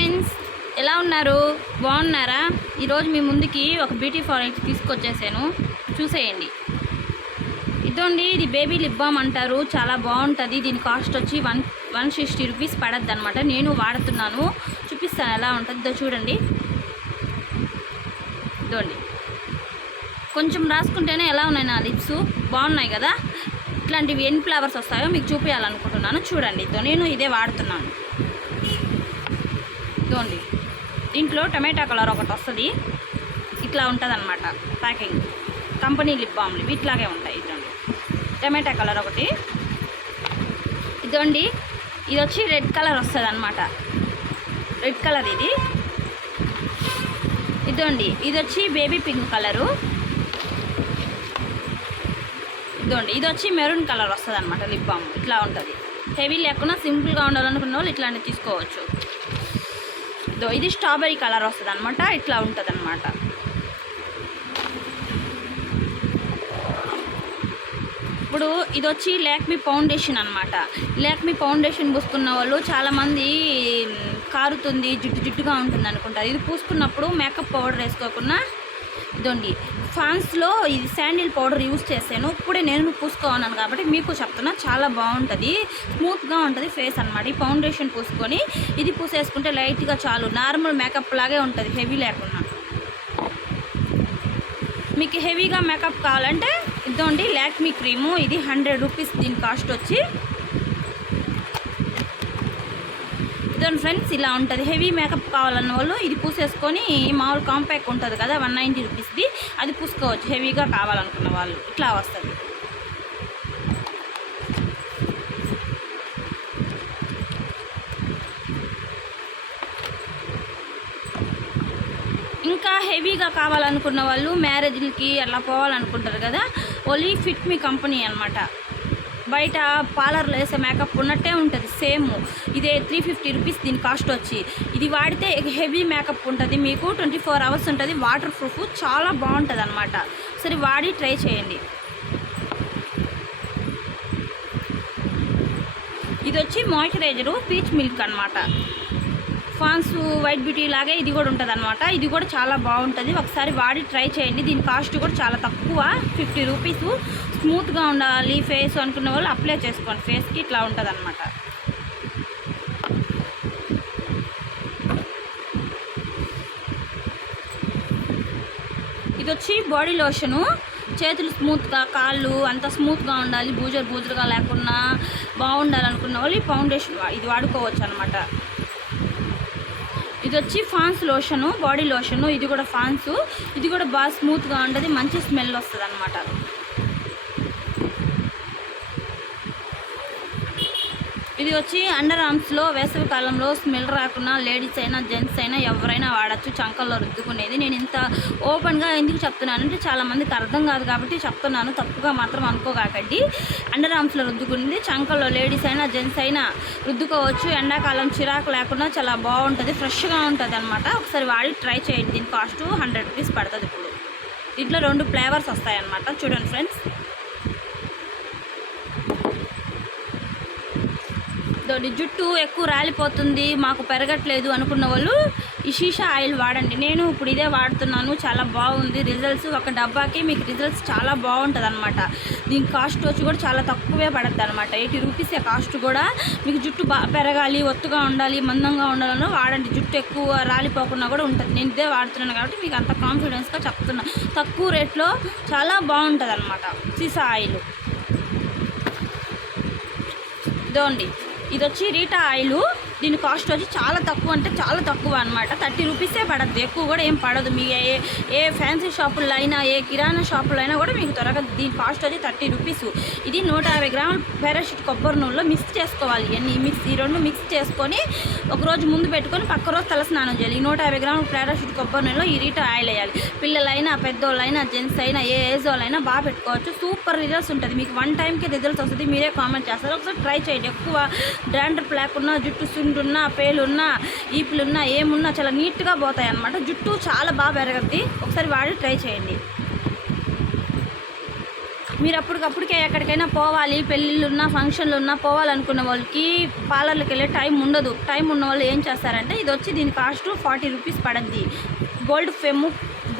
Friends, ఎలా ఉన్నారు? బాగున్నారా? ఈరోజు మీ ముందుకి ఒక బ్యూటీ ప్రోడక్ట్ తీసుకొచ్చేసాను, చూసేయండి. ఇదండి, ఇది బేబీ లిప్ బామ్ అంటారు. చాలా బాగుంటుంది. దీని కాస్ట్ వచ్చి 160 రూపీస్ పడద్దు అనమాట. నేను వాడుతున్నాను, చూపిస్తాను ఎలా ఉంటుందో. చూడండి, ఇదండి, కొంచెం రాసుకుంటేనే ఎలా ఉన్నాయి నా లిప్స్, బాగున్నాయి కదా. ఇట్లాంటివి ఎన్ని ఫ్లేవర్స్ వస్తాయో మీకు చూపించాలనుకుంటున్నాను. చూడండి, నేను ఇదే వాడుతున్నాను. ఇదండి, దీంట్లో టమాటా కలర్ ఒకటి వస్తుంది, ఇట్లా ఉంటుంది అనమాట ప్యాకింగ్. కంపెనీ లిప్ బామ్లు ఇట్లాగే ఉంటాయి. ఇదండి, టమాటా కలర్ ఒకటి. ఇదండి, ఇది వచ్చి రెడ్ కలర్ వస్తుంది అనమాట, రెడ్ కలర్ ఇది. ఇదండి, ఇది వచ్చి బేబీ పింక్ కలరు. ఇదండి, ఇది వచ్చి మెరూన్ కలర్ వస్తుంది అనమాట. లిప్ బామ్ ఇట్లా ఉంటుంది. హెవీ లేకుండా సింపుల్గా ఉండాలనుకున్న వాళ్ళు ఇట్లాంటివి తీసుకోవచ్చు. ఇది స్ట్రాబెరీ కలర్ వస్తుంది అనమాట, ఇట్లా ఉంటుంది అనమాట. ఇప్పుడు ఇది వచ్చి లాక్మీ ఫౌండేషన్ అనమాట. లాక్మీ ఫౌండేషన్ పూసుకున్న వాళ్ళు చాలామంది కారుతుంది, జిడ్డుగా ఉంటుంది అనుకుంటారు. ఇది పూసుకున్నప్పుడు మేకప్ పౌడర్ వేసుకోకుండా ఇదండి, ఫాన్స్లో ఇది శాండిల్ పౌడర్ యూజ్ చేశాను. ఇప్పుడే నేను పూసుకోవాలను కాబట్టి మీకు చెప్తున్నా, చాలా బాగుంటుంది, స్మూత్గా ఉంటుంది ఫేస్ అనమాట. ఈ ఫౌండేషన్ పూసుకొని ఇది పూసేసుకుంటే లైట్గా చాలు, నార్మల్ మేకప్ లాగే ఉంటుంది, హెవీ లేకుండా. మీకు హెవీగా మేకప్ కావాలంటే ఇదండి లాక్మీ క్రీము. ఇది 100 రూపీస్ దీని కాస్ట్ వచ్చి. ఇదండి ఫ్రెండ్స్, ఇలా ఉంటుంది. హెవీ మేకప్ కావాలన్న వాళ్ళు ఇది పూసేసుకొని, మామూలు కాంపాక్ట్ ఉంటుంది కదా 190 రూపీస్ది, అది పూసుకోవచ్చు. హెవీగా కావాలనుకున్న వాళ్ళు ఇట్లా వస్తుంది. ఇంకా హెవీగా కావాలనుకున్న వాళ్ళు మ్యారేజ్లకి అట్లా పోవాలనుకుంటారు కదా, ఓన్లీ ఫిట్ మీ కంపెనీ అనమాట. బయట పార్లర్లో వేసే మేకప్ ఉన్నట్టే ఉంటుంది సేమ్. ఇదే 350 రూపీస్ దీని కాస్ట్ వచ్చి. ఇది వాడితే హెవీ మేకప్ ఉంటుంది, మీకు 24 అవర్స్ ఉంటుంది, వాటర్ ప్రూఫ్, చాలా బాగుంటుంది అనమాట. సరే, వాడి ట్రై చేయండి. ఇది వచ్చి మాయిశ్చరైజరు పీచ్ మిల్క్ అనమాట. ఫాన్స్ వైట్ బ్యూటీ లాగే ఇది కూడా ఉంటుంది అనమాట. ఇది కూడా చాలా బాగుంటుంది, ఒకసారి వాడి ట్రై చేయండి. దీని కాస్ట్ కూడా చాలా తక్కువ, 50 రూపీస్. స్మూత్గా ఉండాలి ఫేస్ అనుకున్న వాళ్ళు అప్లై చేసుకోండి ఫేస్కి, ఇట్లా ఉంటుంది అనమాట. ఇది వచ్చి బాడీ లోషను. చేతులు స్మూత్గా, కాళ్ళు అంతా స్మూత్గా ఉండాలి, బూజుగా లేకుండా బాగుండాలనుకున్న వాళ్ళు ఈ ఫౌండేషన్ ఇది వాడుకోవచ్చు అనమాట. ఇది వచ్చి ఫాన్స్ లోషను, బాడీ లోషను. ఇది కూడా ఫాన్స్, ఇది కూడా బాగా స్మూత్గా ఉంటుంది, మంచి స్మెల్ వస్తుంది అనమాట. ఇది వచ్చి అండర్ ఆర్మ్స్లో వేసవి కాలంలో స్మెల్ రాకుండా లేడీస్ అయినా జెంట్స్ అయినా ఎవరైనా వాడచ్చు, చంకల్లో రుద్దుకునేది. నేను ఇంత ఓపెన్గా ఎందుకు చెప్తున్నానంటే చాలామందికి అర్థం కాదు కాబట్టి చెప్తున్నాను, తప్పుగా మాత్రం అనుకోకండి. అండర్ ఆర్మ్స్లో రుద్దుకునేది, చంకల్లో లేడీస్ అయినా జెంట్స్ అయినా రుద్దుకోవచ్చు. ఎండాకాలం చిరాకు లేకుండా చాలా బాగుంటుంది, ఫ్రెష్గా ఉంటుంది అనమాట. ఒకసారి వాడి ట్రై చేయండి. దీని కాస్ట్ 100 రూపీస్ పడుతుంది. ఇప్పుడు దీంట్లో 2 ఫ్లేవర్స్ వస్తాయన్నమాట. చూడండి ఫ్రెండ్స్, జుట్టు ఎక్కువ రాలిపోతుంది, మాకు పెరగట్లేదు అనుకున్న వాళ్ళు ఈ షీషా ఆయిల్ వాడండి. నేను ఇప్పుడు ఇదే వాడుతున్నాను, చాలా బాగుంది రిజల్ట్స్. ఒక డబ్బాకి మీకు రిజల్ట్స్ చాలా బాగుంటుంది అనమాట. దీని కాస్ట్ వచ్చి కూడా చాలా తక్కువే పడుతుంది అనమాట, 80 రూపీసే కాస్ట్ కూడా. మీకు జుట్టు పెరగాలి, ఒత్తుగా ఉండాలి, మందంగా ఉండాలని వాడండి. జుట్టు ఎక్కువ రాలిపోకుండా కూడా ఉంటుంది. నేను ఇదే వాడుతున్నాను కాబట్టి మీకు అంత కాన్ఫిడెన్స్గా చెప్తున్నా. తక్కువ రేట్లో చాలా బాగుంటుంది అనమాట షీషా ఆయిల్. ఇదండి, ఇది వచ్చి రీటా ఆయిల్. దీని కాస్ట్ వచ్చి చాలా తక్కువ, అంటే చాలా తక్కువ అనమాట. 30 రూపీసే పడద్దు, ఎక్కువ కూడా ఏం పడదు. మీ ఏ ఫ్యాన్సీ షాపుల్లో అయినా, ఏ కిరాణా షాపుల్లో అయినా కూడా మీకు దొరకదు. దీని కాస్ట్ వచ్చి 30 రూపీస్. ఇది 150 గ్రాములు పారాషూట్ కొబ్బరి నూనెలో మిక్స్ చేసుకోవాలి. ఈ 2 మిక్స్ చేసుకొని ఒకరోజు ముందు పెట్టుకొని పక్క రోజు తలస్నానం చేయాలి. ఈ 150 గ్రాములు పారాషూట్ కొబ్బరి నూనెలో ఈ రీటా ఆయిల్ వేయాలి. పిల్లలైనా, పెద్దోళ్ళైనా, జెంట్స్ అయినా, ఏ ఏజ్ వాళ్ళైనా బాగా పెట్టుకోవచ్చు. సూపర్ రిజల్ట్స్ ఉంటుంది. మీకు 1 టైంకి రిజల్ట్స్ వస్తుంది, మీరే కామెంట్ చేస్తారు. ఒకసారి ట్రై చేయండి. ఎక్కువ డాండ్రఫ్ లేకున్నా, జుట్టు సుండున్నా, పేలున్నా, ఈపులున్నా, ఏమున్నా చాలా నీట్గా పోతాయి అన్నమాట. జుట్టు చాలా బాగా పెరగద్ది. ఒకసారి వాడి ట్రై చేయండి. మీరు అప్పటికప్పటికే ఎక్కడికైనా పోవాలి, పెళ్ళిళ్ళు ఉన్నా ఫంక్షన్లు ఉన్నా పోవాలనుకున్న వాళ్ళకి పార్లర్కి వెళ్ళే టైం ఉండదు. టైం ఉన్న వాళ్ళు ఏం చేస్తారంటే ఇది వచ్చి దీని కాస్ట్ 40 రూపీస్ పడుద్ది.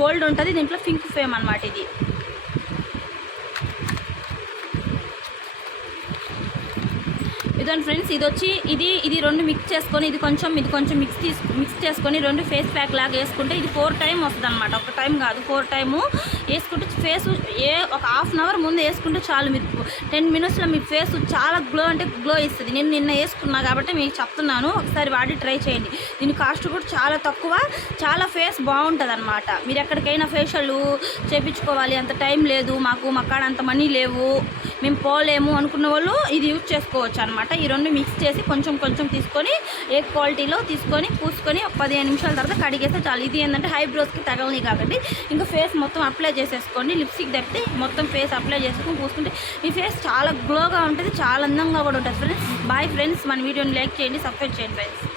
గోల్డ్ ఉంటుంది, దీంట్లో పింక్ ఫేమ్ అనమాట. ఇది ఇదండి ఫ్రెండ్స్. ఇది వచ్చి ఇది రెండు మిక్స్ చేసుకొని ఇది కొంచెం మిక్స్ చేసుకొని 2 ఫేస్ ప్యాక్ లాగా వేసుకుంటే ఇది 4 టైం వస్తుంది అనమాట. ఒక టైం కాదు 4 టైము వేసుకుంటే ఫేస్ ఒక హాఫ్ అన్ అవర్ ముందు వేసుకుంటే చాలు. మీరు 10 మినిట్స్లో మీ ఫేస్ చాలా గ్లో ఇస్తుంది. నేను నిన్న వేసుకున్నా కాబట్టి మీకు చెప్తున్నాను, ఒకసారి వాడి ట్రై చేయండి. దీని కాస్ట్ కూడా చాలా తక్కువ, చాలా ఫేస్ బాగుంటుంది అనమాట. మీరు ఎక్కడికైనా ఫేషియల్ చేయించుకోవాలి, అంత టైం లేదు మా కాడ అంత మనీ లేవు, మేము పోలేము అనుకున్న వాళ్ళు ఇది యూజ్ చేసుకోవచ్చు అనమాట. ఈ 2 మిక్స్ చేసి కొంచెం తీసుకొని ఏ క్వాలిటీలో తీసుకొని పూసుకొని ఒక 15 నిమిషాల తర్వాత కడిగేస్తే చాలు. ఇది ఏంటంటే హైబ్రోస్కి తగలని కాబట్టి ఇంకా ఫేస్ మొత్తం అప్లై చేసేసుకోండి. లిప్స్టిక్ తప్పితే మొత్తం ఫేస్ అప్లై చేసుకొని పూసుకుంటే మీ ఫేస్ చాలా గ్లోగా ఉంటుంది, చాలా అందంగా కూడా ఉంటుంది ఫ్రెండ్స్. Bye friends. మన వీడియోని లైక్ చేయండి, సబ్స్క్రైబ్ చేయండి ఫ్రెండ్స్.